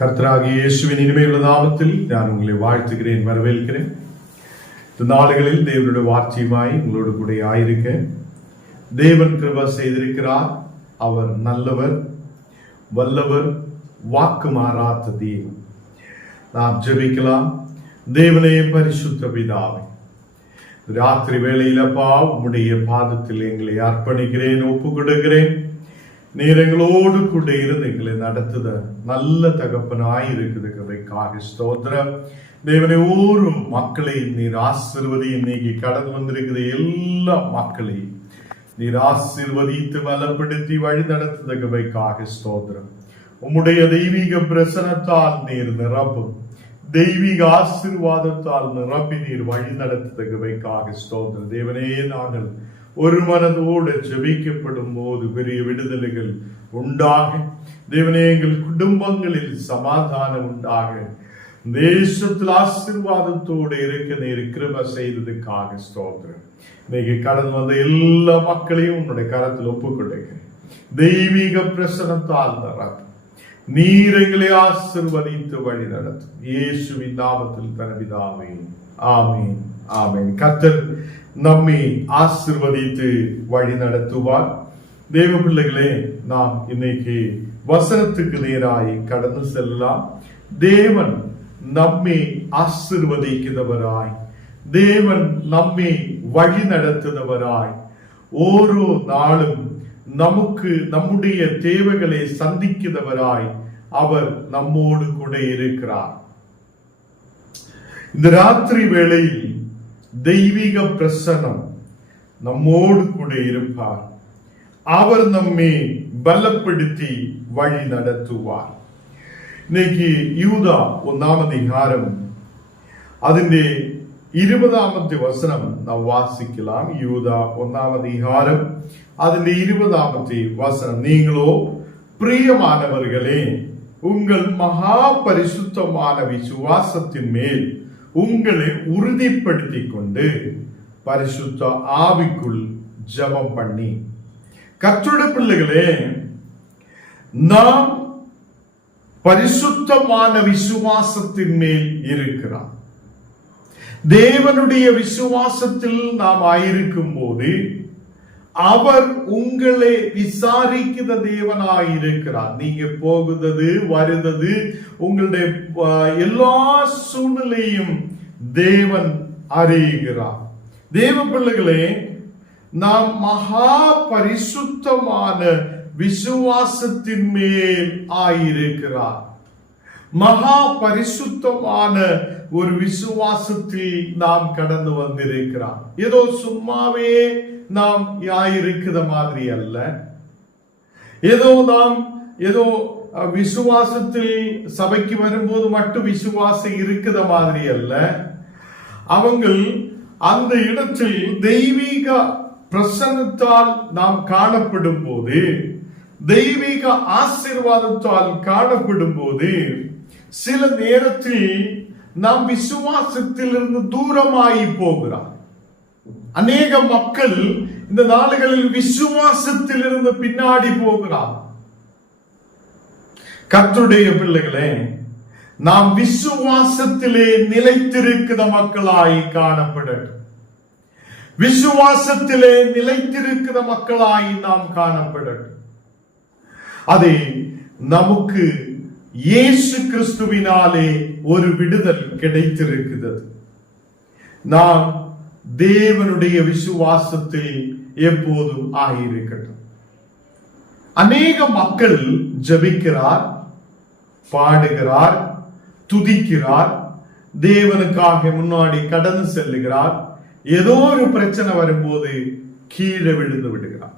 கர்த்தராகிய இயேசுவின் இனிமையுள்ள நாமத்தில் நான் உங்களை வாழ்த்துகிறேன், வரவேற்கிறேன். இந்த நாடுகளில் தேவனுடைய வார்த்தையுமாய் உங்களோடு கூட ஆயிருக்க தேவன் கிருபை செய்திருக்கிறார். அவர் நல்லவர், வல்லவர், வாக்கு மாறாத தேவன். நாம் ஜெபிக்கலாம். தேவனே, பரிசுத்த பிதாவே, ராத்திரி வேளையில் அப்பா உம்முடைய பாதத்தில் எங்களை அர்ப்பணிக்கிறேன், ஒப்பு கொடுக்கிறேன். நீர் எங்களோடு கூட இருந்து எங்களை நடத்துத நல்ல தகப்பனாய் இருக்குதுக்காக ஸ்தோத்திரம். தேவனை ஒரு மக்களை நீர் ஆசீர்வதி. இன்னைக்கு கடந்து வந்திருக்கிற எல்லா மக்களையும் நீர் ஆசீர்வதித்து பலப்படுத்தி வழி நடத்துதற்காக ஸ்தோத்திரம். உம்முடைய தெய்வீக பிரசனத்தால் நீர் நிரப்பும், தெய்வீக ஆசீர்வாதத்தால் நிரப்பி நீர் வழி நடத்துதற்காக ஸ்தோத்திரம். தேவனே, நாங்கள் ஒரு மனதோடு ஜெபிக்கப்படும் போது பெரிய விடுதலைகள் உண்டாக, தேவனே, எங்கள் குடும்பங்களில் சமாதானம் உண்டாக, தேசத்தில் ஆசீர்வாதத்தோடு இருக்க நீர் கிருபை செய்ததுக்காக ஸ்தோத்திரம். இன்னைக்கு கடந்து வந்த எல்லா மக்களையும் உன்னுடைய கரத்தில் ஒப்புக்கொள்கிறேன். தெய்வீக பிரசனத்தால் நிரப்பும், நீர் எங்களை ஆசீர்வதித்து வழி நடத்தும். இயேசுவின் நாமத்தில் பிதாவே, ஆமென், ஆமென். கர்த்தர் நம்மை ஆசீர்வதித்து வழி நடத்துவார். தேவ பிள்ளைகளே, நாம் இன்னைக்கு வசனத்துக்கு நேராய் கடந்து செல்லலாம். தேவன் நம்மை ஆசீர்வதிக்கிறவராய், தேவன் நம்மை வழி நடத்துகிறவராய், ஓரோ நாளும் நமக்கு நம்முடைய தேவைகளை சந்திக்கிறவராய் அவர் நம்மோடு கூட இருக்கிறார். இந்த ராத்திரி வேளையில் தெய்வீக பிரசன்னம் நம்மோடு கூட இருப்பார். அவர் நம்மை பலப்படுத்தி வழி நடத்துவார். இன்னைக்கு யூதா 1 அதிகாரம் അതിന്റെ 20 വചനം നാം വാസിக்கலாம். യൂദാ 1 அதிகாரம் അതിന്റെ 20 வசனம். நீங்களோ பிரியமானவர்களே, உங்கள் மகா பரிசுத்தமான விசுவாசத்தின் மேல் உங்களை உறுதிப்படுத்திக் கொண்டு பரிசுத்த ஆவிக்குள் ஜெபம் பண்ணி. கர்த்தருடைய பிள்ளைகளே, நாம் பரிசுத்தமான விசுவாசத்தின் மேல் இருக்கிறார். தேவனுடைய விசுவாசத்தில் நாம் ஆயிருக்கும் போது அவர் உங்களை விசாரிக்கிற தேவனாயிருக்கிறார். நீங்க போகுது வருது, உங்களுடைய எல்லா சூழ்நிலையும் தேவன் அறிகிறார். தேவ பிள்ளைகளே, நாம் மகா பரிசுத்தமான விசுவாசத்தின் மேல் ஆயிருக்கிறார். மகா பரிசுத்தமான ஒரு விசுவாசத்தில் நாம் கடந்து வந்திருக்கிறார். ஏதோ சும்மாவே நாம் இருக்கிற மாதிரி அல்ல. ஏதோ விசுவாசத்தில் சபைக்கு வரும்போது மட்டும் விசுவாசம் இருக்கிற மாதிரி அல்ல. அவங்கள் அந்த இடத்தில் தெய்வீக பிரசன்னத்தால் நாம் காணப்படும் போது, தெய்வீக ஆசீர்வாதத்தால் காணப்படும் போது, சில நேரத்தில் நாம் விசுவாசத்திலிருந்து தூரமாகி போகிறார். அநேக மக்கள் இந்த நாடுகளில் விசுவாசத்திலிருந்து பின்னாடி போகிறார். கர்த்தருடைய பிள்ளைகளே, நாம் விசுவாசத்திலே நிலைத்திருக்கிற மக்களாய் காணப்படட்டும். விசுவாசத்திலே நிலைத்திருக்கிற மக்களாய் நாம் காணப்படட்டும். அதை நமக்கு இயேசு கிறிஸ்துவினாலே ஒரு விடுதல் கிடைத்திருக்கிறது. நாம் தேவனுடைய விசுவாசத்தில் எப்போதும் ஆகியிருக்கட்டும். அநேக மக்கள் ஜெபிக்கிறார், பாடுகிறார், துதிக்கிறார், தேவனுக்காக முன்னாடி கடந்து செல்லுகிறார். ஏதோ ஒரு பிரச்சனை வரும்போது கீழே விழுந்து விடுகிறார்.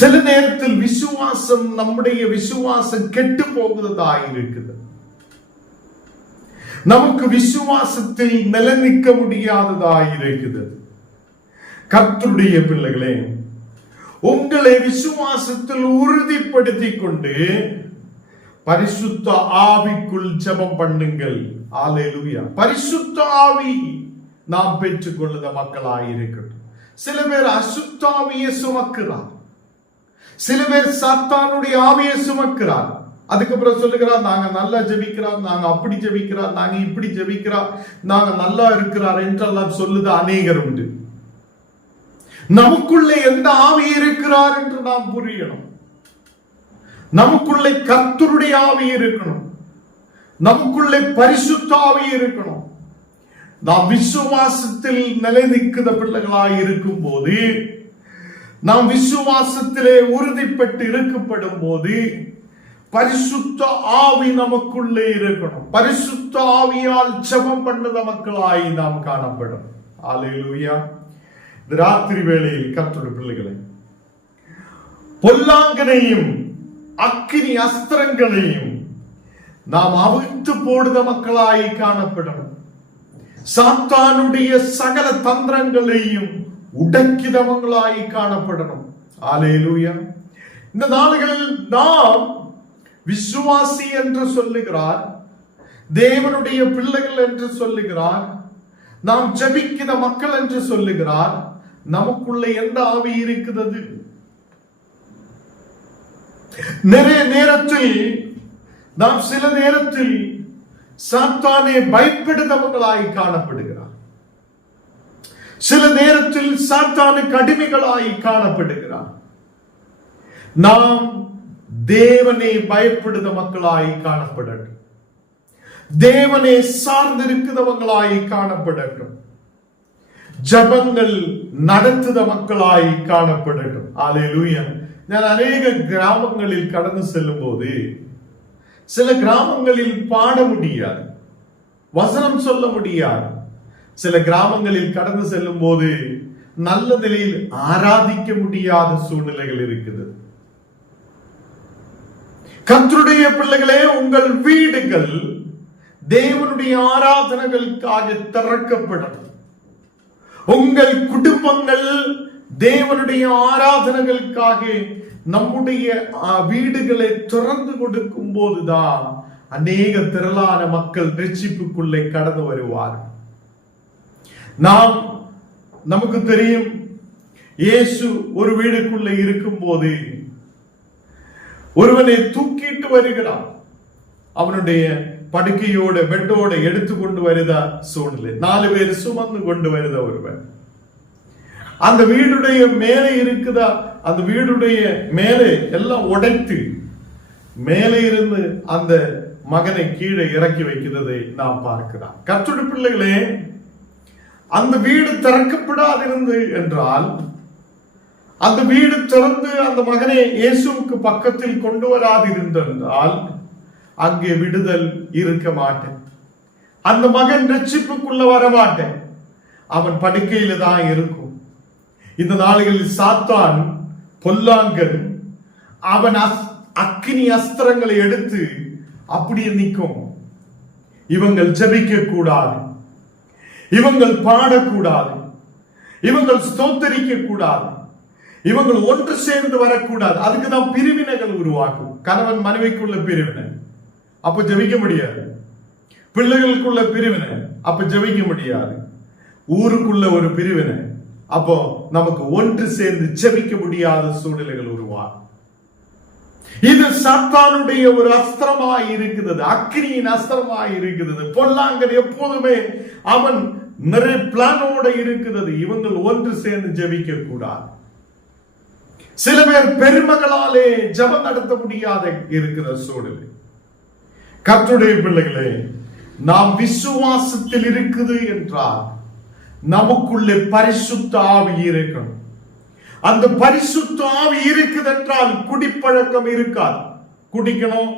சில நேரத்தில் விசுவாசம், நம்முடைய விசுவாசம் கெட்டு போகிறதாயிருக்குது. நமக்கு விசுவாசத்தில் நிலைநிற்க முடியாததாயிருக்குது. கர்த்தருடைய பிள்ளைகளே, உங்களை விசுவாசத்தில் உறுதிப்படுத்திக் கொண்டு பரிசுத்த ஆவிக்குள் ஜெபம் பண்ணுங்கள். அல்லேலூயா. பரிசுத்த ஆவி நாம் பெற்றுக் கொள்ளுத மக்களாயிருக்கட்டும். சில பேர் அசுத்த ஆவியை சுமக்கிறார், சில பேர் சாத்தானுடைய ஆவியை சுமக்கிறார். அதுக்கப்புறம் சொல்லுகிறார், நாங்க நல்லா ஜெபிக்கிறார், நாங்க அப்படி ஜெபிக்கிறார், நாங்க இப்படி ஜெபிக்கிறார், நாங்க நல்லா இருக்கிறார் என்றெல்லாம் சொல்லுது அநேகர் உண்டு. நமக்குள்ளே எந்த ஆவி இருக்கிறார் என்று நாம் புரியணும். நமக்குள்ளே கர்த்தருடைய ஆவி இருக்கணும். நமக்குள்ளே பரிசுத்த ஆவி இருக்கணும். நாம் விசுவாசத்தில் நிலை நிற்கிற பிள்ளைகளாய் இருக்கும் போது, நாம் விசுவாசத்திலே உறுதிப்பட்டு இருக்கப்படும் போது பரிசுத்த ஆவி நமக்குள்ளே இருக்கணும். பரிசுத்த ஆவியால் ஜெபம் பண்ணுத மக்களாய் நாம் காணப்படும். அல்லேலூயா. ராத்திரி வேளையில் கர்த்தருடைய பிள்ளைகளை, பொல்லாங்கனையும் அக்கினி அஸ்திரங்களையும் நாம் அவிழ்த்து போடுத மக்களாய் காணப்படணும். சாத்தானுடைய சகல தந்திரங்களையும் உடைக்கிதவங்களாய் காணப்படணும். அல்லேலூயா. இந்த நாடுகளில் நாம் விசுவாசி என்று சொல்லுகிறார், தேவனுடைய பிள்ளைகள் என்று சொல்லுகிறார், நாம் ஜெபிக்கிற மக்கள் என்று சொல்லுகிறார். நமக்குள்ள எந்த ஆவி இருக்கிறது? நிறைய நேரத்தில் நாம் சில நேரத்தில் சாத்தானே பயப்படுதவங்களாய் காணப்படுகிறார். சில நேரத்தில் சாத்தானுக்கு அடிமைகளாய் காணப்படுகிறார். நாம் தேவனை பயப்படுத மக்களாய் காணப்படட்டும். தேவனை சார்ந்திருக்கிறவங்களாய் காணப்படட்டும். ஜபங்கள் நடத்துத மக்களாய் காணப்படட்டும். அல்லேலூயா. நான் அநேக கிராமங்களில் கடந்து செல்லும் போது சில கிராமங்களில் பாட முடியாது, வசனம் சொல்ல முடியாது. சில கிராமங்களில் கடந்து செல்லும் போது நல்ல நிலையில் ஆராதிக்க முடியாத சூழ்நிலைகள் இருக்குது. கர்த்தருடைய பிள்ளைகளே, உங்கள் வீடுகள் தேவனுடைய ஆராதனைகளுக்காக திறக்கப்படும். உங்கள் குடும்பங்கள் தேவனுடைய ஆராதனைகளுக்காக நம்முடைய வீடுகளை திறந்து கொடுக்கும் போதுதான் அநேக திரளான மக்கள் ரட்சிப்புக்குள்ளே கடந்து வருவார். நமக்கு தெரியும், இயேசு ஒரு வீடுக்குள்ளே இருக்கும் போது ஒருவனை தூக்கிட்டு வருகிறான். அவனுடைய படுக்கையோட பெட்டோட எடுத்து கொண்டு வருதா சூழ்நிலை, 4 பேர் சுமந்து கொண்டு வருதா ஒருவன். அந்த வீடுடைய மேலே இருக்குதா, அந்த வீடுடைய மேலே எல்லாம் உடைத்து மேலே இருந்து அந்த மகனை கீழே இறக்கி வைக்கிறதை நாம் பார்க்கிறோம். கர்த்தருடைய பிள்ளைகளே, அந்த வீடு திறக்கப்படாதிருந்து என்றால், அந்த வீடு திறந்து அந்த மகனை இயேசுவுக்கு பக்கத்தில் கொண்டு வராதிருந்தால் அங்கே விடுதல் இருக்க மாட்டேன். அந்த மகன் ரட்சிப்புக்குள்ள வர மாட்டேன். அவன் படுக்கையில தான் இருக்கும். இந்த நாளில் சாத்தான் பொல்லாங்கன் அவன் அக்கினி அஸ்திரங்களை எடுத்து அப்படியே நிற்கும். இவங்கள் ஜெபிக்க கூடாது, இவங்கள் பாடக்கூடாது, இவங்கள் ஸ்தோத்தரிக்க கூடாது, இவங்கள் ஒன்று சேர்ந்து வரக்கூடாது. அதுக்குதான் பிரிவினைகள் உருவாக்கும். கணவன் மனைவிக்குள்ள பிரிவினை, அப்ப ஜெபிக்க முடியாது. பிள்ளைகளுக்குள்ள பிரிவினை, அப்ப ஜெபிக்க முடியாது. ஊருக்குள்ள ஒரு பிரிவினை, அப்போ நமக்கு ஒன்று சேர்ந்து ஜெபிக்க முடியாத சூழ்நிலைகள் உருவாகும். இது சாத்தானுடைய ஒரு அஸ்திரமாய் இருக்கிறது, அக்கினியின் அஸ்திரமாய் இருக்கிறது. பொல்லாங்கன் எப்போதுமே அவன் நிறைய பிளானோட இருக்கிறது. இவங்கள் ஒன்று சேர்ந்து ஜெபிக்க கூடாது. சில பேர் பெருமகளாலே ஜெபம் நடத்த முடியாத இருக்கிற சூழ்நிலை. கர்த்தருடைய பிள்ளைகளே, நாம் விசுவாசத்தில் இருக்குது என்றால் நமக்குள்ளே பரிசுத்த ஆவி இருக்கணும். அந்த பரிசுத்த ஆவி இருக்குது என்றால் குடிப்பழக்கம் இருக்காது. குடிக்கணும்,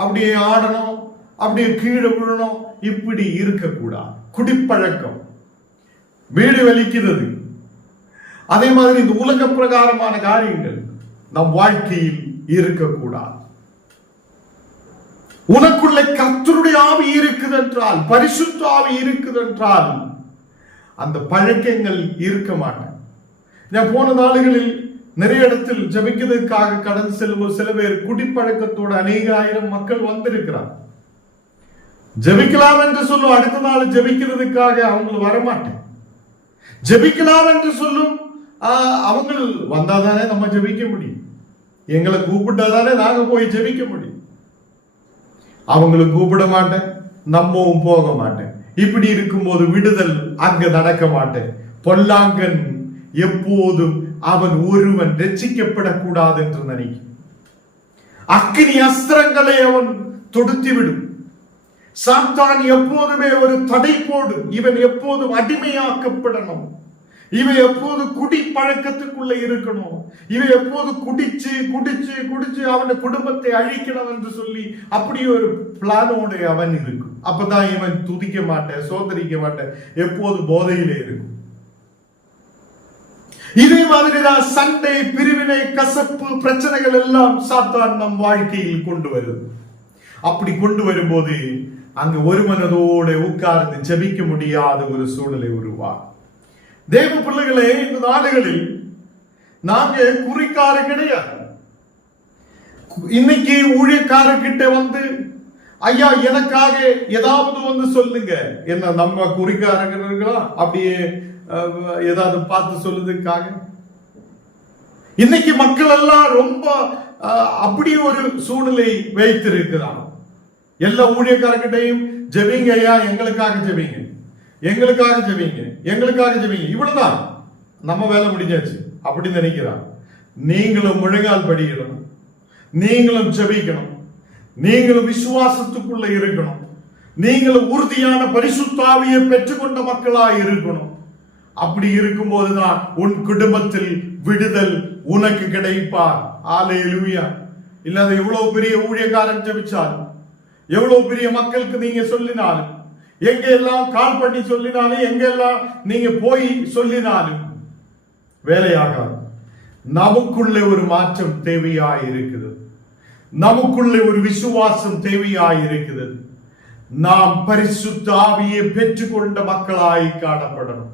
அப்படியே ஆடணும், அப்படியே கீழே விழணும், இப்படி இருக்கக்கூடாது. குடிப்பழக்கம் வீடு வலிக்கிறது. அதே மாதிரி இந்த உலக பிரகாரமான காரியங்கள் நம் வாழ்க்கையில் இருக்கக்கூடாது. உனக்குள்ள கர்த்தருடைய ஆவி இருக்குது என்றால், பரிசுத்த ஆவி இருக்குது என்றால் அந்த பழக்கங்கள் இருக்க மாட்டேன். நான் போன நாடுகளில் நிறைய இடத்தில் ஜெபிக்கிறதுக்காக கடந்து செல்லும் சில பேர் குடிப்பழக்கத்தோடு அநேக ஆயிரம் மக்கள் வந்திருக்கிறார். ஜெபிக்கலாம் என்று சொல்லும் அடுத்த நாள் ஜெபிக்கிறதுக்காக அவங்க வரமாட்டேன். ஜெபிக்கலாம் என்று சொல்லும் அவங்க வந்தாதானே நம்ம ஜெபிக்க முடியும். எங்களை கூப்பிட்டாதானே நாங்க போய் ஜெபிக்க முடியும். அவங்களும் கூப்பிட மாட்டேன், நம்மவும் போக மாட்டேன். இப்படி இருக்கும்போது விடுதல் அங்க நடக்க மாட்டேன். பொல்லாங்கன் எப்போதும் அவன் ஒருவன் ரட்சிக்கப்படக்கூடாது என்று நினைக்கும். அக்கினி அஸ்திரங்களை அவன் தொடுத்து விடும். சாத்தான் எப்போதுமே ஒரு தடை போடும். இவன் எப்போதும் அடிமையாக்கப்படணும், இவன் எப்போது குடி பழக்கத்துக்குள்ள இருக்கணும், இவன் எப்போது குடிச்சு குடிச்சு குடிச்சு அவன் குடும்பத்தை அழிக்கணும் என்று சொல்லி அப்படி ஒரு பிளானோடு அவன் இருக்கும். அப்பதான் இவன் துதிக்க மாட்டேன், சோதரிக்க மாட்டேன், எப்போது போதையிலே இருக்கும். இதே மாதிரிதான் சண்டை, பிரிவினை, கசப்பு, பிரச்சனைகள் எல்லாம் சாத்தான் நம் வாழ்க்கையில் கொண்டு வருது. அப்படி கொண்டு வரும்போது அங்கு ஒரு மனதோடு உட்கார்ந்து ஜெபிக்க முடியாத ஒரு சூழ்நிலை உருவாகும். தேவ பிள்ளைகளே, இந்த நாடுகளில் நாங்க குறிக்கார கிடையாது. இன்னைக்கு ஊழியக்காரர்கிட்ட வந்து ஐயா எனக்காக ஏதாவது வந்து சொல்லுங்க, என்ன நம்ம குறிக்காரர்களா அப்படியே ஏதாவது பார்த்து சொல்லுறதுக்காக இன்னைக்கு மக்கள் எல்லாம் ரொம்ப அப்படி ஒரு சூழ்நிலை வைத்திருக்கிறான். எல்லா ஊழியக்காரர்கிட்டையும் ஜெபிங்க ஐயா, எங்களுக்காக ஜெபிங்க, எங்களுக்காக ஜெபிங்க, எங்களுக்காக ஜெபிங்க, இவ்வளவுதான் நம்ம வேலை முடிஞ்சாச்சு அப்படின்னு நினைக்கிறான். நீங்களும் முழங்கால் படிக்கணும், நீங்களும் ஜெபிக்கணும், நீங்களும் விசுவாசத்துக்குள்ள இருக்கணும், நீங்களும் உறுதியான பரிசுத்த ஆவியை பெற்றுக்கொண்ட மக்களாய் இருக்கணும். அப்படி இருக்கும்போதுதான் உன் குடும்பத்தில் விடுதல் உனக்கு கிடைப்பார். அல்லேலூயா. இல்லாத எவ்வளவு பெரிய ஊழியக்காரன் ஜெபிச்சாலும், எவ்வளவு பெரிய மக்களுக்கு நீங்க சொல்லினாலும், எங்க எல்லாம் கால் பண்ணி சொல்லினாலும், எங்கெல்லாம் நீங்க போய் சொல்லினாலும் வேலையாகாது. நமக்குள்ளே ஒரு மாற்றம் தேவையாய் இருக்குது, நமக்குள்ளே ஒரு விசுவாசம் தேவையாய் இருக்குது. நாம் பரிசுத்த ஆவியை பெற்றுக்கொண்ட மக்களாய் காணப்படணும்.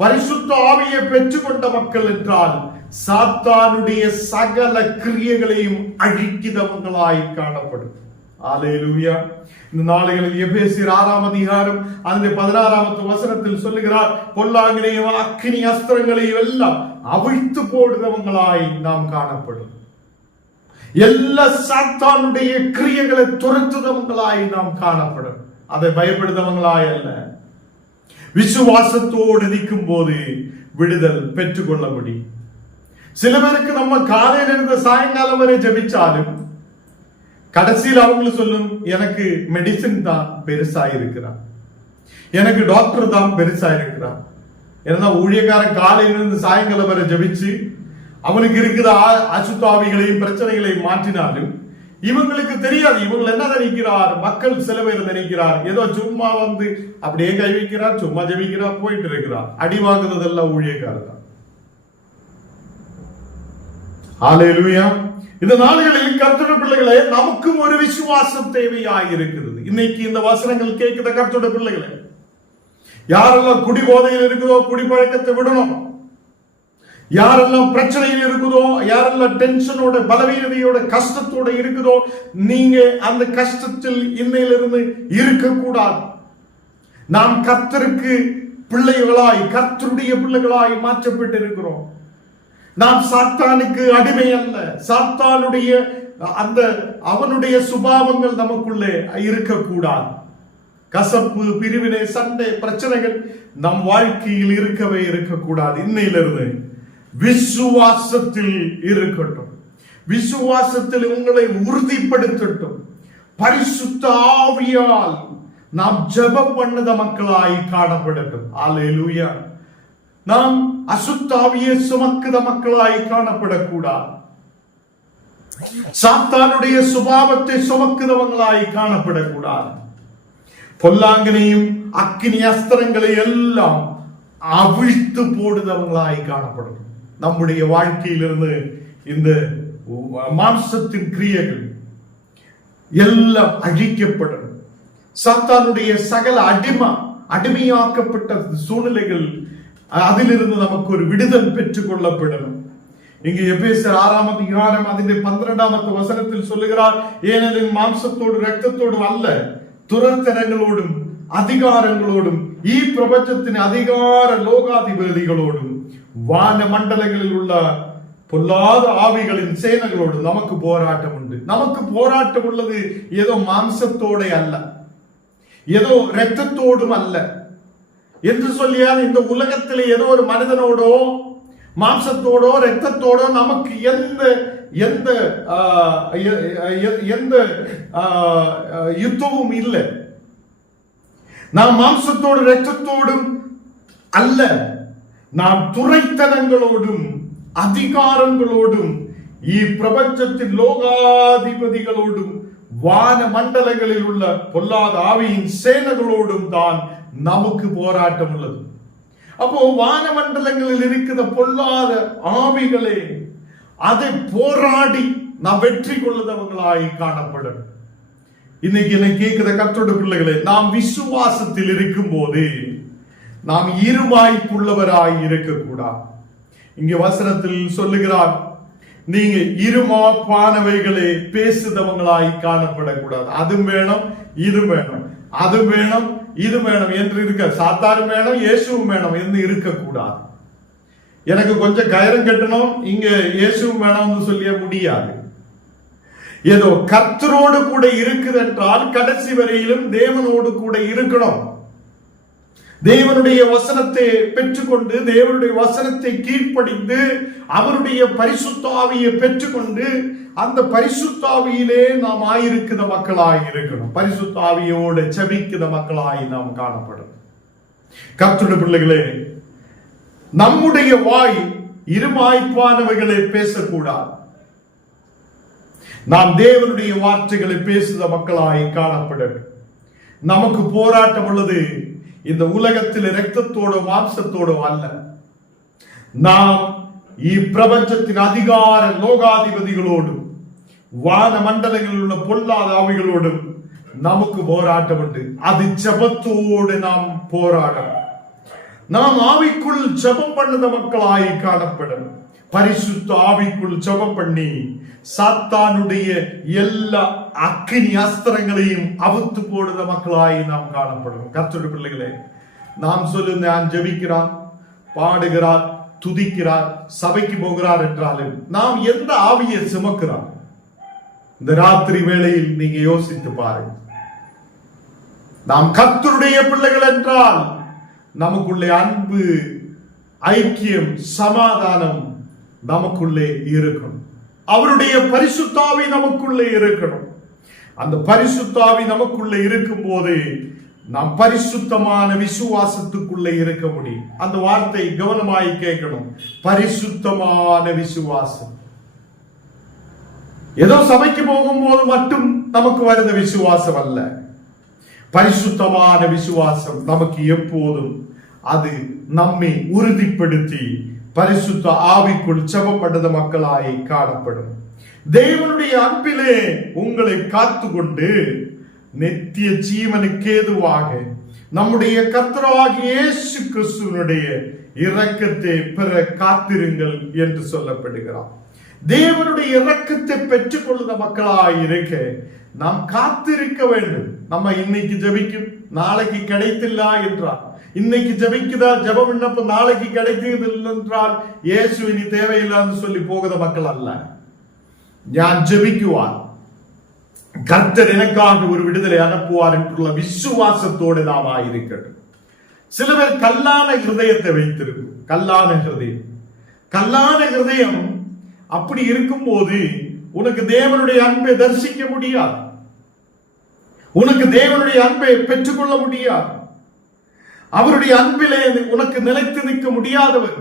பரிசுத்த ஆவியை பெற்றுக்கொண்ட மக்கள் என்றால் சாத்தானுடைய சகல கிரியைகளையும் அழிக்கிறவங்களாய் காணப்படும். அல்லேலூயா. இந்த நாளைகளில் எபேசியர் 6ஆம் அதிகாரம் அந்த 16ஆம் வசனத்தில் சொல்லுகிறார், பொல்லாங்கனையும் அக்கினி அஸ்திரங்களையும் எல்லாம் அவிழ்த்து போடுறவங்களாய் நாம் காணப்படும். எல்லா சாத்தானுடைய கிரியைகளை துரத்துறவங்களாய் நாம் காணப்படும். அதை பயப்படுத்தவங்களாய் அல்ல, விசுவாசத்தோடு நிற்கும் போது விடுதல் பெற்றுக்கொள்ள முடியும். சில பேருக்கு நம்ம காலையில இருந்து சாயங்காலம் வரை ஜெபிச்சாலும் கடைசியில் அவங்களும் சொல்லும், எனக்கு மெடிசின் தான் பெருசா இருக்கிறான், எனக்கு டாக்டர் தான் பெருசா இருக்கிறான். ஏன்னா ஊழியக்காரன் காலையிலிருந்து சாயங்காலம் வரை ஜெபிச்சு அவனுக்கு இருக்கிற அசுத்தாவிகளையும் பிரச்சனைகளையும் மாற்றினாலும் இவங்களுக்கு தெரியாது. இவங்க என்ன நினைக்கிறார், மக்கள் சில பேர் நினைக்கிறார் ஏதோ சும்மா வந்து அப்படியே கை வைக்கிறார், சும்மா ஜெபிக்கிறார், போயிட்டு இருக்கிறார். அடி வாங்குறதெல்லாம் ஊழியக்காரர் தான். அல்லேலூயா. இந்த நாடுகளில் கர்த்தருடைய பிள்ளைகளே, நமக்கும் ஒரு விசுவாசம் தேவையாய் இருக்கிறது. இன்னைக்கு இந்த வசனங்கள் கேட்கிற கர்த்தருடைய பிள்ளைகளே, யாரெல்லாம் குடி போதையில் இருக்குதோ குடி பழக்கத்தை விடணும், யாரெல்லாம் பிரச்சனையில் இருக்குதோ, யாரெல்லாம் டென்ஷனோட பலவீனதையோட கஷ்டத்தோட இருக்குதோ, நீங்க அந்த கஷ்டத்தில் இன்னையிலிருந்து இருக்கக்கூடாது. நாம் கர்த்தருக்கு பிள்ளைகளாய், கர்த்தருடைய பிள்ளைகளாய் மாற்றப்பட்டு இருக்கிறோம். நாம் சாத்தானுக்கு அடிமை அல்ல. சாத்தானுடைய அந்த அவனுடைய சுபாவங்கள் நமக்குள்ளே இருக்கக்கூடாது. கசப்பு, பிரிவினை, சண்டை, பிரச்சனைகள் நம் வாழ்க்கையில் இருக்கவே இருக்கக்கூடாது. இன்னையிலிருந்து விசுவாசத்தில் இருக்கட்டும், விசுவாசத்தில் உங்களை உறுதிப்படுத்தட்டும். பரிசுத்த ஆவியால் நாம் ஜெபம் பண்ணுத மக்களாய் காணப்படட்டும். அல்லேலூயா. நாம் அசுத்தாவியை சுமக்குத மக்களாய் காணப்படக்கூடாது. சாத்தானுடைய சுபாவத்தை சுமக்குதவங்களாய் காணப்படக்கூடாது. பொல்லாங்கனையும் அக்கினி அஸ்திரங்களை எல்லாம் அவிழ்த்து போடுதவங்களாய் காணப்படும். நம்முடைய வாழ்க்கையிலிருந்து இந்த மாம்சத்தின் கிரியைகள் எல்லாம் அழிக்கப்படும். சாத்தானுடைய சகல அடிமையாக்கப்பட்ட சூழ்நிலைகள், அதிலிருந்து நமக்கு ஒரு விடுதல் பெற்றுக் கொள்ளப்படணும். இங்கு எபேசியர் 6ஆம் அதிகாரம் அதிலே 12ஆம் வசனத்தில் சொல்லுகிறார், ஏனெனில் மாம்சத்தோடு இரத்தத்தோடும் அல்ல, துரத்தனங்களோடும் அதிகாரங்களோடும் பிரபஞ்சத்தின் அதிகார லோகாதிபதிகளோடும் வான மண்டலங்களில் உள்ள பொல்லாத ஆவிகளின் சேனைகளோடு நமக்கு போராட்டம் உண்டு. நமக்கு போராட்டம் உள்ளது ஏதோ மாம்சத்தோட அல்ல, ஏதோ இரத்தத்தோடும் அல்ல என்று சொல்லியால் இந்த உலகத்தில் ஏதோ ஒரு மனிதனோடோ மாம்சத்தோடோ இரத்தத்தோடோ நமக்கு எந்த எந்த எந்த யுத்தமும் இல்லை. நாம் மாம்சத்தோடு இரத்தத்தோடும் அல்ல, நாம் துரைத்தனங்களோடும் அதிகாரங்களோடும் இப்பிரபஞ்சத்தின் லோகாதிபதிகளோடும் வான மண்டலங்களில் உள்ள பொல்லாத ஆவியின் சேனைகளோடும் தான் நமக்கு போராட்டம் உள்ளது. அப்போ வான மண்டலங்களில் இருக்கிற பொல்லாத ஆவிகளே, அதை போராடி நாம் வெற்றி கொள்ளுதவங்களாய் காணப்படும். இன்னைக்கு என்னை கேட்கிற கர்த்தருடைய பிள்ளைகளே, நாம் விசுவாசத்தில் இருக்கும் போது நாம் இருமாய்ப்புள்ளவராய் இருக்கக்கூடாது. இங்க வசனத்தில் சொல்லுகிறார், நீங்க இருமாப்பானவைகளே பேசுதவங்களாய் காணப்படக்கூடாது. அது வேணும், இது வேணும், அது வேணும், இது வேணும் என்று இருக்க, சாத்தானும் வேணும், இயேசுவும் வேணும் என்று இருக்கக்கூடாது. எனக்கு கொஞ்சம் கயிறம் கட்டணும், இங்க இயேசுவும் வேணும்னு சொல்ல முடியாது. ஏதோ கர்த்தரோடு கூட இருக்குது என்றால் கடைசி வரையிலும் தேவனோடு கூட இருக்கணும். தேவனுடைய வசனத்தை பெற்றுக்கொண்டு, தேவனுடைய வசனத்தை கீழ்ப்படிந்து, அவருடைய பரிசுத்த ஆவியை பெற்றுக்கொண்டு, அந்த பரிசுத்த ஆவியிலே நாம் ஆயிருக்கிற மக்களாய் இருக்கணும். பரிசுத்த ஆவியோடு செபிக்கிற மக்களாய் நாம் காணப்படும். கர்த்தருடைய பிள்ளைகளே, நம்முடைய வாய் இருமாய்ப்பானவைகளை பேசக்கூடாது. நாம் தேவனுடைய வார்த்தைகளை பேசுகிற மக்களாய் காணப்படும். நமக்கு போராட்டம் உள்ளது இந்த உலகத்தில் இரத்தத்தோடு மாம்சத்தோடு அல்ல. நாம் இப்பிரபஞ்சத்தின் அதிகார லோகாதிபதிகளோடும் வான மண்டலங்களில் உள்ள பொல்லாத ஆவிகளோடும் நமக்கு போராட்டம் உண்டு. அது ஜெபத்தோடு நாம் போராடும். நாம் ஆவிக்குள் ஜெபம் பண்ணுத மக்களாய் காணப்படும். பரிசுத்த ஆவிக்குள் ஜெபம் பண்ணி சாத்தானுடைய எல்லா அக்கினி அஸ்திரங்களையும் அவுத்து போடுத மக்களாய் நாம் காணப்படும். கர்த்தருடைய பிள்ளைகளே, நாம் சொல்லு, நான் ஜெபிக்கிறார், பாடுகிறார், துதிக்கிறார், சபைக்கு போகிறார் என்றாலும் நாம் எந்த ஆவியை சுமக்கிறார்? இந்த ராத்திரி வேளையில் நீங்க யோசித்து பாருங்க. நாம் கர்த்தருடைய பிள்ளைகள் என்றால் நமக்குள்ளே அன்பு, ஐக்கியம், சமாதானம் நமக்குள்ளே இருக்கணும். அவருடைய பரிசுத்த ஆவி நமக்குள்ளே இருக்கணும். அந்த பரிசுத்த ஆவி நமக்குள்ளே இருக்கும் போது நாம் பரிசுத்தமான விசுவாசத்துக்குள்ளே இருக்க முடியும். அந்த வார்த்தை கவனமாய் கேட்கணும். பரிசுத்தமான விசுவாசம். ஏதோ சபைக்கு போகும்போது மட்டும் நமக்கு வருத விசுவாசம் அல்ல. பரிசுத்தமான விசுவாசம் நமக்கு எப்போதும் அது நம்மை உறுதிப்படுத்தி பரிசுத்த ஆவிக்குள் செபப்படுத மக்களாய் காணப்படும். தேவனுடைய அன்பிலே உங்களை காத்து கொண்டு நித்திய ஜீவனுக்கு ஏதுவாக நம்முடைய கர்த்தராகிய இயேசு கிறிஸ்துவினுடைய இரக்கத்தை பெற காத்திருங்கள் என்று சொல்லப்படுகிறார். தேவனுடைய இரக்கத்தை பெற்றுக் கொள்ளுத மக்களாய் இருக்க நாம் காத்திருக்க வேண்டும். நம்ம இன்னைக்கு ஜெபிக்கும், நாளைக்கு கிடைத்தில்ல என்றால், இன்னைக்கு ஜெபிக்குதா ஜெப விண்ணப்பம் நாளைக்கு கிடைக்கிறது என்றால் இயேசு இனி தேவையில்லான்னு சொல்லி போகிற மக்கள் அல்ல. நான் ஜெபிக்குவார், கர்த்தர் எனக்காக ஒரு விடுதலை அனுப்புவார் என்றுள்ள விசுவாசத்தோடு நாம் ஆயிருக்கட்டும். சில பேர் கல்லான ஹிருதயத்தை வைத்திருக்கும். கல்லான ஹிருதயம் அப்படி இருக்கும் போது உனக்கு தேவனுடைய அன்பை தரிசிக்க முடியாது, உனக்கு தேவனுடைய அன்பை பெற்றுக்கொள்ள முடியாது, அவருடைய அன்பிலே உனக்கு நிலைத்து நிற்க முடியாதவர்.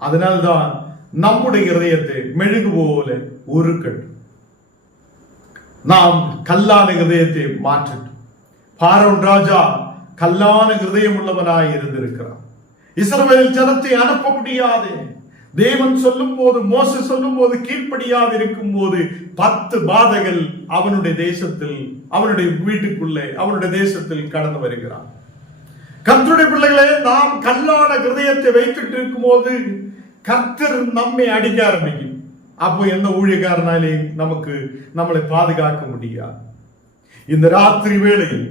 அதனால்தான் நம்முடைய இதயத்தை மெழுகு போல உருக்கட்டும். நாம் கல்லான இதயத்தை மாற்றட்டும். பார்வோன் ராஜா கல்லான இதயம் உள்ளவனாய் இருந்திருக்கிறான். இஸ்ரவேல் ஜனத்தை அனுப்ப முடியாது. தேவன் சொல்லும் போது, மோசே சொல்லும் போது கீழ்ப்படியாது இருக்கும் போது 10 பாதைகள் அவனுடைய தேசத்தில், அவனுடைய வீட்டுக்குள்ளே, அவனுடைய தேசத்தில் கடந்து வருகிறான். கர்த்தருடைய பிள்ளைகளே, நாம் கல்லான ஹிருதயத்தை வைத்துட்டு இருக்கும் போது கர்த்தர் நம்மை அடிக்க ஆரம்பிக்கும். அப்போ எந்த ஊழியக்காரனாலே நம்மளை பாதுகாக்க முடியாது. இந்த ராத்திரி வேளையில்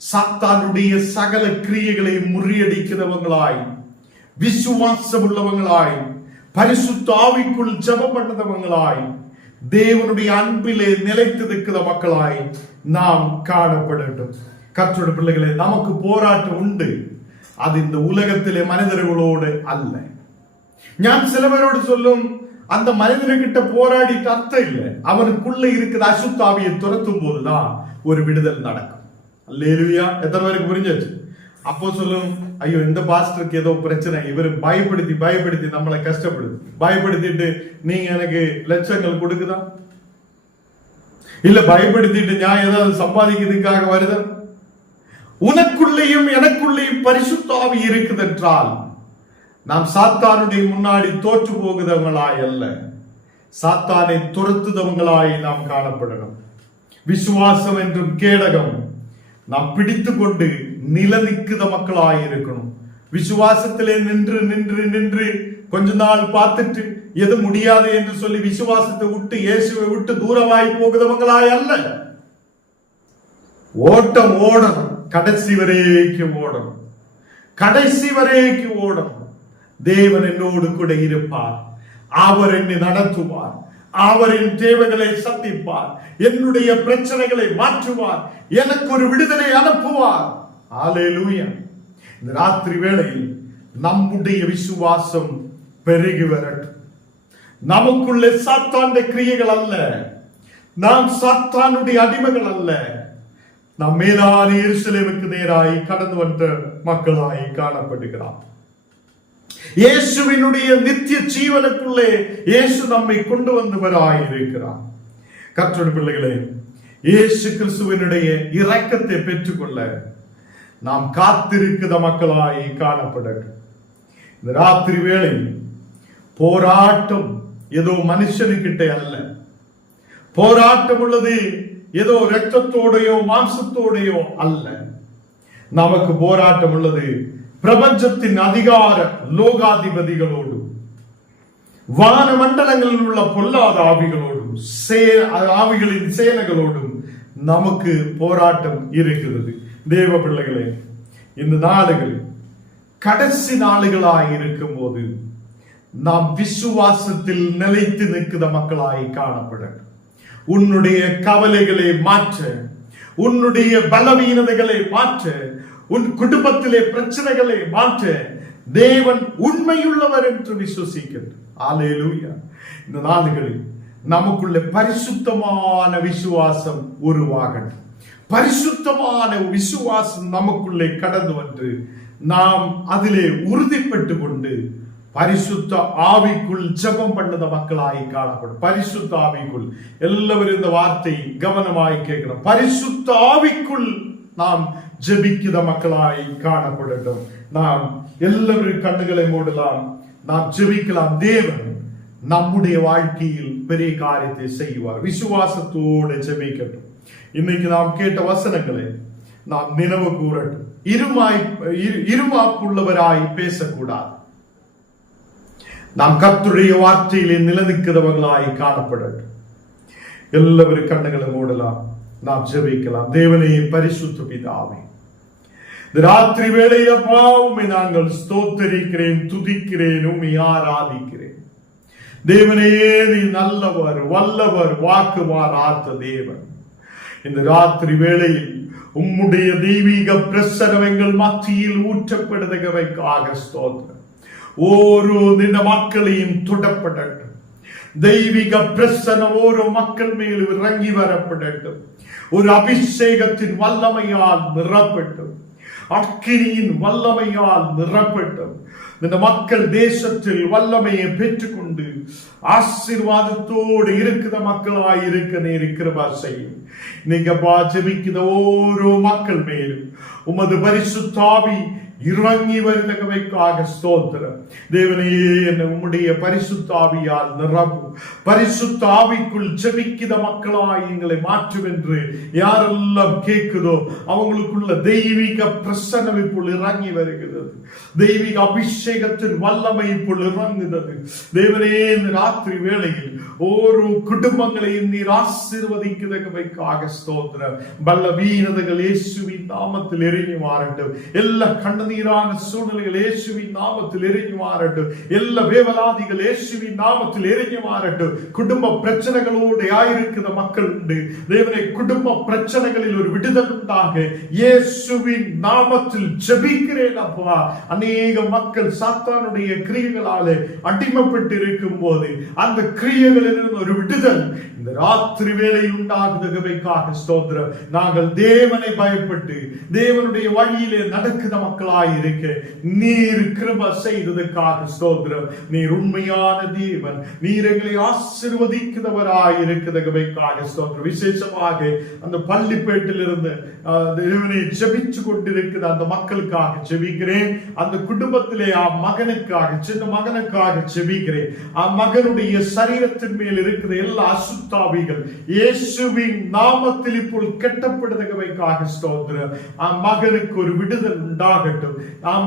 சாத்தானுடைய சகல கிரியைகளை முறியடிக்கிறவங்களாய், விசுவாசம் உள்ளவங்களாய், பரிசுத்த ஆவிக்குள் ஜெபம் பண்ணுறவங்களாய், தேவனுடைய அன்பிலே நிலைத்திருக்கிற மக்களாய் நாம் காணப்படட்டும். கர்த்தருடைய பிள்ளைகளே, நமக்கு போராட்டம் உண்டு. அது இந்த உலகத்திலே மனிதர்களோடு அல்ல. ഞാൻ சிலவரோடு சொல்லும், அந்த மனிதர்கிட்ட போராடிட்டு அர்த்தம் இல்லை. அவனுக்குள்ள இருக்கிற அசுத்தாவியை துரத்தும் போதுதான் ஒரு விடுதல் நடக்கும். அல்லேலூயா. எத்தனை பேருக்கு புரிஞ்சாச்சு? அப்போ சொல்லும், ஐயோ இந்த பாஸ்டருக்கு ஏதோ பிரச்சனை, இவர் பயப்படுத்தி பயப்படுத்தி நம்மளை கஷ்டப்படுது, பயப்படுத்திட்டு நீங்க எனக்கு லட்சங்கள் கொடுக்குதா, இல்ல பயப்படுத்திட்டு நான் ஏதாவது சம்பாதிக்கிறதுக்காக வருதா? உனக்குள்ளேயும் எனக்குள்ளேயும் பரிசுத்த ஆவி இருக்குது என்றால் நாம் சாத்தானுடைய முன்னாடி தோற்று போகுதவங்களாய் அல்ல, சாத்தானை துரத்துதவங்களாய் நாம் காணப்படணும். விசுவாசம் என்றும் கேடகம் நாம் பிடித்து கொண்டு நிலநிற்கிற மக்களாய் இருக்கணும். விசுவாசத்திலே நின்று நின்று நின்று கொஞ்ச நாள் பார்த்துட்டு எது முடியாது என்று சொல்லி விசுவாசத்தை விட்டு இயேசுவை விட்டு தூரமாய் போகுதவங்களாய் அல்ல. ஓட்டம் ஓடணும், கடைசி வரைக்கும் ஓடணும், கடைசி வரைக்கும் ஓடணும். தேவன் என்னோடு கூட இருப்பார், அவர் என்னை நடத்துவார், அவரின் தேவைகளை சந்திப்பார், என்னுடைய பிரச்சனைகளை மாற்றுவார், எனக்கு ஒரு விடுதலை அனுப்புவார். ஹல்லேலூயா. இந்த ராத்திரி வேளையில் நம்முடைய விசுவாசம் பெருகி வரட்டும். நமக்குள்ளே சாத்தானுடைய கிரியைகள் அல்ல, நாம் சாத்தானுடைய அடிமைகள் அல்ல, நாம் மேலான எருசலேமுக்கு நேராய் கடந்து வந்த மக்களாய் காணப்படுகிறார். இயேசுவினுடைய நித்திய ஜீவனுக்குள்ளே இயேசு நம்மை கொண்டு வந்தவராய் இருக்கிறார். கர்த்தருடைய பிள்ளைகளே, இயேசு கிறிஸ்துவினுடைய இரக்கத்தை பெற்றுக்கொள்ள நாம் காத்திருக்கிற மக்களாய் காணப்படட்டும். இந்த ராத்திரி வேளை போராட்டம் ஏதோ மனுஷனுக்கிட்ட அல்ல. போராட்டம் உள்ளது ஏதோ ரத்தத்தோடையோ மாம்சத்தோடையோ அல்ல. நமக்கு போராட்டம் உள்ளது பிரபஞ்சத்தின் அதிகார லோகாதிபதிகளோடும், வான மண்டலங்களில் உள்ள பொல்லாத ஆவிகளோடும், ஆவிகளின் சேனைகளோடும் நமக்கு போராட்டம் இருக்கிறது. தேவ பிள்ளைகளே, இந்த நாடுகள் கடைசி நாடுகளாய் இருக்கும் போது நாம் விசுவாசத்தில் நிலைத்து நிற்கிற மக்களாய் காணப்பட, உன்னுடைய கவலைகளை மாற்ற, உன்னுடைய பலவீனதைகளை மாற்ற, உன் குடும்பத்திலே பிரச்சனைகளை மாற்ற தேவன் உண்மையுள்ளவர் என்று விசுவசிக்கிறது. ஹல்லேலூயா. இந்த நாடுகளில் நமக்குள்ள பரிசுத்தமான விசுவாசம் உருவாகட்டும். பரிசுத்தமான விசுவாசம் நமக்குள்ளே கடந்து வந்து நாம் அதிலே உறுதிப்பட்டு கொண்டு பரிசுத்த ஆவிக்குள் ஜெபம் பண்ணத மக்களாய் காணப்படும். பரிசுத்த ஆவிக்குள், எல்லாரும் இந்த வார்த்தை கவனமாய் கேட்கணும். பரிசுத்த ஆவிக்குள் நாம் ஜெபிக்கிற மக்களாய் காணப்படட்டும். நாம் எல்லாரும் கண்ணுகளை மூடலாம், நாம் ஜெபிக்கலாம். தேவன் நம்முடைய வாழ்க்கையில் பெரிய காரியத்தை செய்வார். விசுவாசத்தோடு ஜெபிக்கட்டும். இன்னைக்கு நாம் கேட்ட வசனங்களை நாம் நினைவு கூறட்டும். இருமாப்புள்ளவராய் பேசக்கூடாது. நாம் கர்த்தருடைய வார்த்தையிலே நிலநிற்கிறவர்களாய் காணப்படட்டும். எல்லாரும் கண்ணுகளை மூடலாம், நாம் ஜெபிக்கலாம். தேவனே, பரிசுத்த பிதாவே, இந்த ராத்திரி வேளையில பாவமே நாங்கள் ஸ்தோத்தரிக்கிறேன், துதிக்கிறேன், உம்மை ஆராதிக்கிறேன். தேவனே, நீ நல்லவர், வல்லவர், வாக்கு மாறாத தேவன். இந்த ராத்திரி வேளையில் உம்முடைய தெய்வீக பிரசனம் எங்கள் மத்தியில் ஊற்றப்படுவதற்காக ஸ்தோத்திரம். ஓரோ தின மக்களையும் தொடப்படட்டும். தெய்வீக பிரசனம் ஓரோ மக்கள் மேல் இறங்கி வரப்படட்டும். ஒரு அபிஷேகத்தின் வல்லமையால் நிரப்பட்டும், அக்கினியின் வல்லமையால் நிரப்பட்டும். இந்த மக்கள் தேசத்தில் வல்லமையை பெற்றுக்கொண்டு ஆசீர்வாதத்தோடு இருக்கிற மக்களாய் இருக்க நீர் கிருபை செய்யும். நீங்க ஜெபிக்கிற ஓரோ மக்கள் மேலும் உமது பரிசுத்த ஆவி இறங்கி வருவதற்காக ஸ்தோத்திரம். தேவனே, என்னை உம்முடைய பரிசுத்த ஆவியால் நிரப்பும். பரிசுத்த ஆவிக்குள் ஜெபிக்கிற மக்களாய் எங்களை மாற்றும் என்று யாரெல்லாம் கேட்குதோ அவங்களுக்குள்ள தெய்வீக பிரசன்னம் இப்போது இறங்கி வருகிறது. தெய்வீக அபிஷேகத்தின் வல்லமை இப்போது இறங்குகிறது. தேவனே, இந்த ராத்திரி வேளையில் ഓരോ കുടുംബങ്ങളെയും നീർ ആശീർവദിക്കുന്നവയ്ക്കാக സ്തോത്രം. ബലഹീനതകൾ യേശുവിൻ നാമത്തിൽ എറിഞ്ഞു മാറട്ടെ. എല്ലാ കണ്ണുനീരാன സൂழ்நிலைகள் യേശുവിൻ നാമത്തിൽ എറിഞ്ഞു മാറട്ടെ. എല്ലാ വേവലാതികൾ യേശുവിൻ നാമത്തിൽ എറിഞ്ഞു മാറട്ടെ. കുടുംബ பிரச்சனைகளோடு ஆயிருக்கிற மக்கள் உண்டு. தேவனே, குடும்ப பிரச்சனைகளில் ஒரு விடுதல் உண்டாக இயேசுவின் நாமத்தில் ஜெபிக்கிறேன் அப்பா. அநேக மக்கள் சாத்தானுடைய கிரியைகளாலே அடிமைப்பட்டு இருக்கும் போது அந்த கிரியைகளிலிருந்து ஒரு விடுதல் இந்த ராத்திரி வேளையில் உண்டாகுதவைக்காக ஸ்தோத்திரம். நாங்கள் தேவனை பயப்பட்டு தேவனுடைய வழியிலே நடக்கிற மக்களாய் இருக்க நீர் கிருபை செய்ததற்காக ஸ்தோத்திரம். நீர் உண்மையான தேவன். நீர் எங்களை ஆசீர்வதிக்கிறவராய் இருக்கிறதற்காக ஸ்தோத்திரம். விசேஷமாக அந்த பள்ளிப்பேட்டில் இருந்து தேவனை ஜெபிச்சு கொண்டிருக்கிற அந்த மக்களுக்காக ஜெபிக்கிறேன். அந்த குடும்பத்திலே மகனுக்காக, சின்ன மகனுக்காக ஜெபிக்கிறேன். மகனுடைய சரீரத்தின் மேல் இருக்கிற எல்லா அசுத்தாவிகள் இயேசுவின் நாமத்தில் இப்போ கட்டப்படுதவைக்காக ஸ்தோத்திரம். மகனுக்கு ஒரு விடுதல் உண்டாகட்டும்.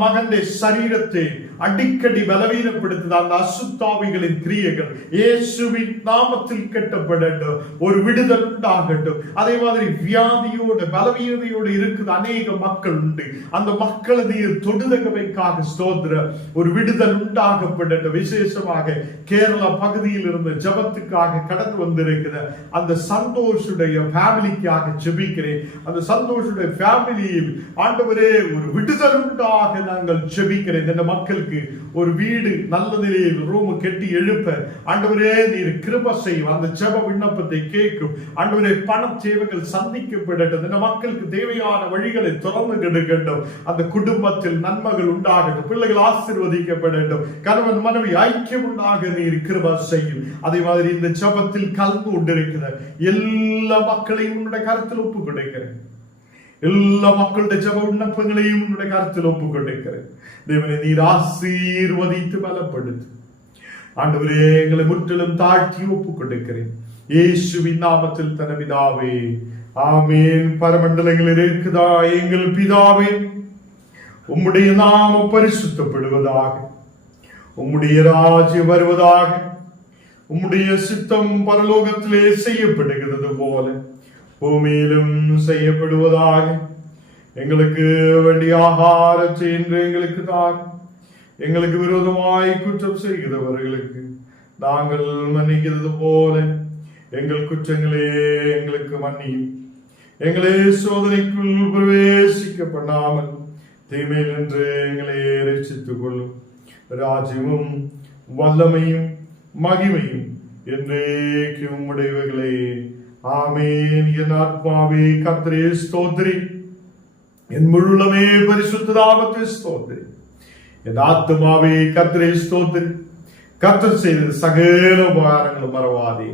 மகனுடைய சரீரத்தை அடிக்கடி பலவீனப்படுத்துத அந்த அசுத்தாவிகளின் கிரியைகள் இயேசுவின் நாமத்தில் கட்டப்படட்டும். ஒரு விடுதல் உண்டாகட்டும். அதே மாதிரி வியாதியோடு பலவீனதையோடு இருக்கிற அநேக மக்கள் உண்டு. அந்த மக்களை நீர் தொடுதவைக்காக ஸ்தோத்திரம். ஒரு விடுதல் உண்டாகப்படட்டும். விசேஷமாக கேரளா பகுதியில் இருந்து ஜபத்துக்காக கடந்து வந்திருக்கிற அந்த சந்தோஷுடைய ஃபேமிலிக்காக ஜெபிக்கிறேன். அந்த சந்தோஷுடைய ஃபேமிலியில் ஆண்டவரே ஒரு விடுதல் உண்டாக நாங்கள் ஜெபிக்கிறேன். இந்த மக்களுக்கு ஒரு வீடு நல்ல நிலையில் ரூம் கட்டி எழுப்ப ஆண்டவரே நீர் கிருபை செய்யும். அந்த ஜெப விண்ணப்பத்தை கேட்கும். ஆண்டவரே, பண தேவைகள் சந்திக்கப்படட்டும். இந்த மக்களுக்கு தேவையான வழிகளை திறந்து கெடுக்கட்டும். அந்த குடும்பத்தில் நன்மைகள் உண்டாகட்டும். பிள்ளைகள் ஆசீர்வதிக்கப்படட்டும். கணவன் மனைவி ஐக்கியம் உண்டாக நீர் கிருபை செய்யும். அதே மாதிரி இந்த ஜெபத்தில் கலந்து கொண்டிருக்கிற எல்லா மக்களையும் உன்னுடைய கருத்தில் ஒப்புக் கொடுக்கிறேன். எல்லா மக்களுடைய ஜெப விண்ணப்பங்களையும் உன்னுடைய கருத்தில் ஒப்புக் கொடுக்கிறேன். தேவனை நீர் ஆசீர்வதித்து பலப்படுத்து. ஆண்டவரே, எங்களை முற்றிலும் தாழ்த்தி ஒப்புக் கொடுக்கிறேன். இயேசுவின் நாமத்தில் தன பிதாவே, ஆமென். பரமண்டலங்களில் இருக்குதா எங்கள் பிதாவே, உம்முடைய நாமம் பரிசுத்தப்படுவதாக, உம்முடைய ராஜ்யம் வருவதாக, உம்முடைய சித்தம் பரலோகத்திலே செய்யப்படுகிறது போல பூமியிலும் செய்யப்படுவதாக. எங்களுக்கு வேண்டிய ஆகாரத்தை இன்று எங்களுக்கு தான். எங்களுக்கு விரோதமாய் குற்றம் செய்கிறவர்களுக்கு நாங்கள் மன்னிக்கிறது போல எங்கள் குற்றங்களே எங்களுக்கு மன்னியும். எங்களே சோதனைக்குள் பிரவேசிக்க பண்ணாமல் தீமையில் என்று எங்களை ரட்சித்துக் கொள்ளும். ராஜ்யமும் வல்லமையும் மகிமையும் என்றைக்கு உம்முடையவைகளே. ஆமென். என் ஆத்மாவே கர்த்தரே ஸ்தோத்திரி. என் முழுமே பரிசுத்த நாமத்தை ஸ்தோத்திரி. என் ஆத்மாவே கர்த்தரே ஸ்தோத்திரி. கர்த்தர் செய்த சகல உபகாரங்களும் மறவாதே.